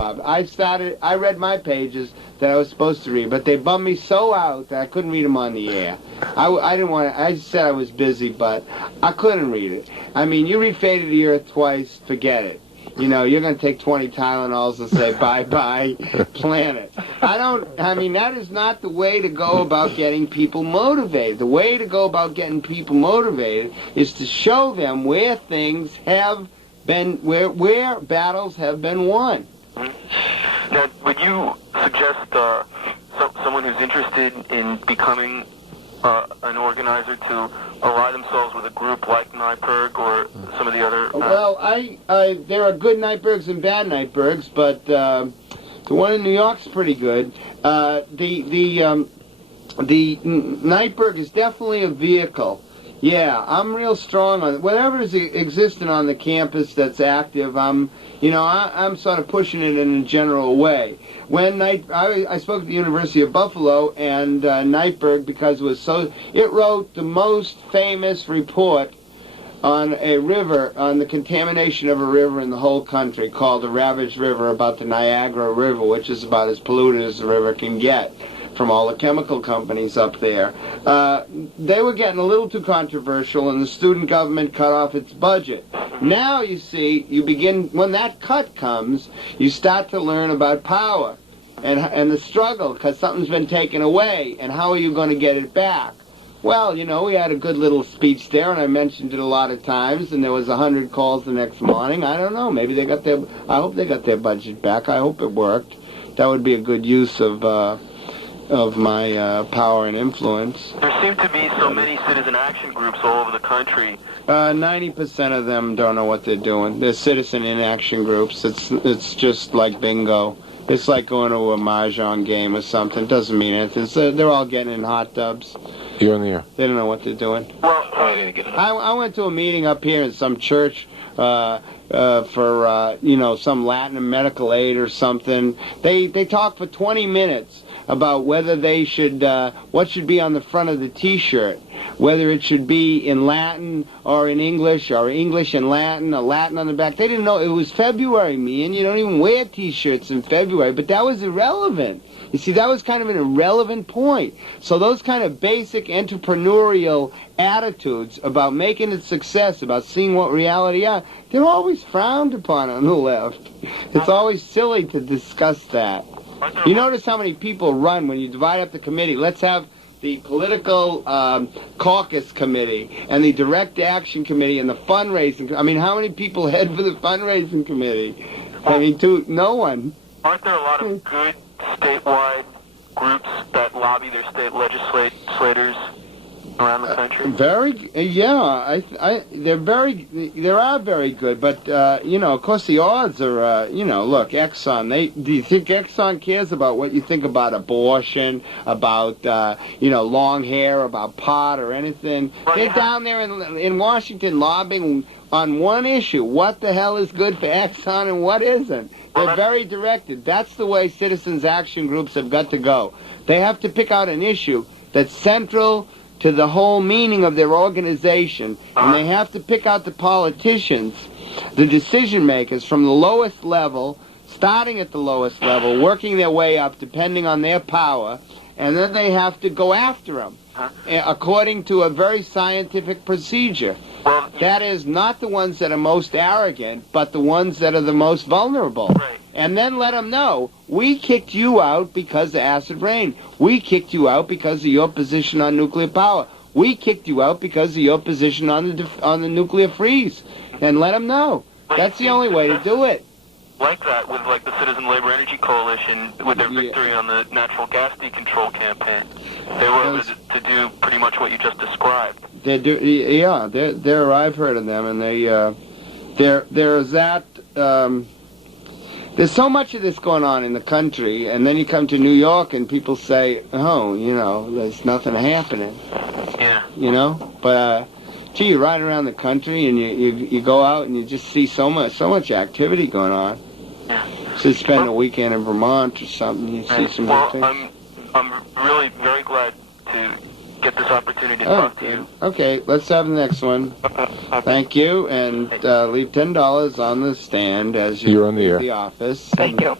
Bob. I read my pages that I was supposed to read, but they bummed me so out that I couldn't read them on the air. I didn't want to, I said I was busy, but I couldn't read it. I mean, you read Fate of the Earth twice, forget it. You know, you're going to take 20 Tylenols and say, bye-bye, planet. I mean, that is not the way to go about getting people motivated. The way to go about getting people motivated is to show them where things have been, where battles have been won. Now, would you suggest someone who's interested in becoming an organizer to ally themselves with a group like NYPIRG or some of the other... Well, there are good NYPIRGs and bad NYPIRGs, but the one in New York's pretty good. The NYPIRG is definitely a vehicle. Yeah, I'm real strong on it. Whatever is existing on the campus that's active, I'm sort of pushing it in a general way. When I spoke at the University of Buffalo, and NYPIRG, because it wrote the most famous report on a river, on the contamination of a river in the whole country, called the Ravaged River, about the Niagara River, which is about as polluted as the river can get from all the chemical companies up there. They were getting a little too controversial, and the student government cut off its budget. Now, you see, when that cut comes, you start to learn about power and the struggle, because something's been taken away, and how are you going to get it back? Well, we had a good little speech there, and I mentioned it a lot of times, and there was 100 calls the next morning. I don't know, maybe I hope they got their budget back. I hope it worked. That would be a good use of my power and influence. There seem to be so many citizen action groups all over the country. 90% of them don't know what they're doing. They're citizen inaction groups. It's just like bingo. It's like going to a mahjong game or something. It doesn't mean anything. So they're all getting in hot tubs. You're in the air. They don't know what they're doing. Well, I went to a meeting up here in some church for some Latin medical aid or something. They talked for 20 minutes about whether they should, what should be on the front of the T-shirt, whether it should be in Latin or in English, or English and Latin, or Latin on the back. They didn't know. It was February, and you don't even wear T-shirts in February, but that was irrelevant. You see, that was kind of an irrelevant point. So those kind of basic entrepreneurial attitudes about making a success, about seeing what reality is, they're always frowned upon on the left. It's always silly to discuss that. You notice how many people run when you divide up the committee. Let's have the political caucus committee and the direct action committee and the fundraising. I mean, how many people head for the fundraising committee? I mean, no one. Aren't there a lot of good statewide groups that lobby their state legislators around the country? They are very good, but, of course the odds are, look, Exxon, do you think Exxon cares about what you think about abortion, about, long hair, about pot or anything? They're down there in Washington lobbying on one issue. What the hell is good for Exxon and what isn't? They're very directed. That's the way citizens' action groups have got to go. They have to pick out an issue that's central to the whole meaning of their organization, and they have to pick out the politicians, the decision makers from the lowest level, starting at the lowest level, working their way up depending on their power, and then they have to go after them according to a very scientific procedure. That is, not the ones that are most arrogant, but the ones that are the most vulnerable. Right. And then let them know, we kicked you out because of acid rain. We kicked you out because of your position on nuclear power. We kicked you out because of your position on the nuclear freeze. And let them know. That's the only way to do it. Like that with the Citizen Labor Energy Coalition with their victory on the natural gas decontrol campaign. They were able to do pretty much what you just described. They do, yeah. They're I've heard of them, and there's that. There's so much of this going on in the country, and then you come to New York and people say, oh, there's nothing happening. Yeah. But gee, you ride around the country and you go out and you just see so much activity going on. Yeah. So spend a weekend in Vermont or something, you see some good things. I'm really very glad to get get this opportunity to talk to you. Okay, let's have the next one. Thank you, and leave $10 on the stand as you You're on the leave air. the office. Thank you.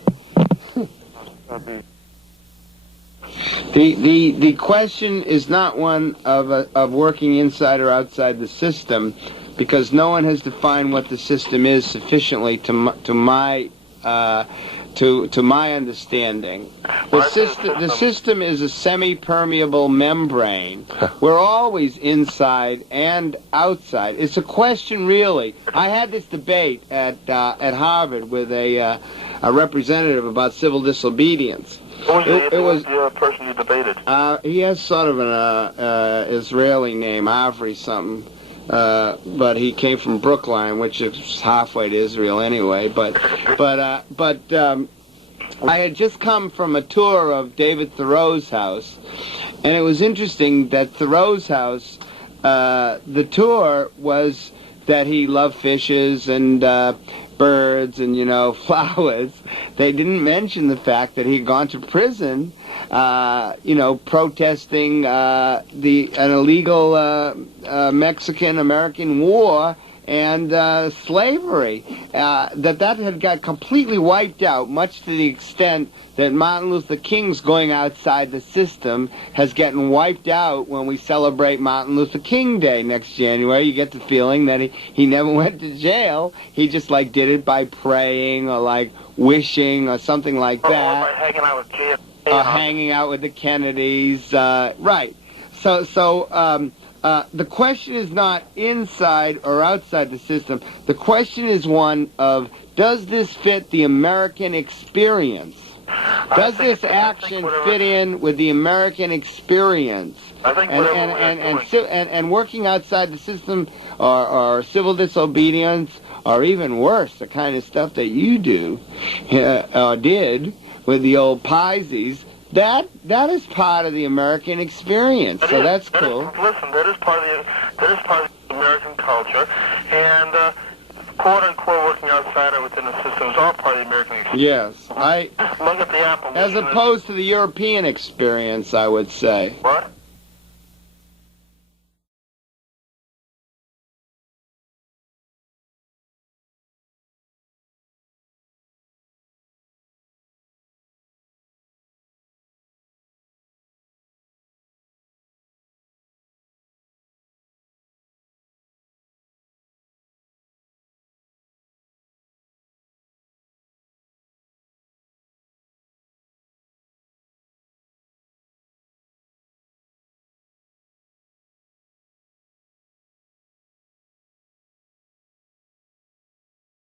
The question is not one of working inside or outside the system, because no one has defined what the system is sufficiently to my understanding. The system is a semi-permeable membrane. We're always inside and outside. It's a question, really. I had this debate at Harvard with a representative about civil disobedience. Who was the person you debated? He has sort of an Israeli name, Avri something. But he came from Brookline, which is halfway to Israel anyway. But I had just come from a tour of David Thoreau's house, and it was interesting that Thoreau's house, the tour was that he loved fishes and birds and, flowers. They didn't mention the fact that he'd gone to prison, protesting an illegal Mexican-American war and slavery. That had got completely wiped out, much to the extent that Martin Luther King's going outside the system has gotten wiped out when we celebrate Martin Luther King Day next January. You get the feeling that he never went to jail. He just did it by praying or wishing or something like that. Or by hanging out with kids. Hanging out with the Kennedys. Right. So the question is not inside or outside the system. The question is one of, does this fit the American experience? Does this action fit in with the American experience? I think and working outside the system or civil disobedience, or even worse, the kind of stuff that you do or did with the old Pisces, that is part of the American experience. So that's cool. Listen, that is part of the American culture, and quote unquote working outside or within the system is all part of the American experience. Yes, Look at the Apple. as opposed to the European experience, I would say. What?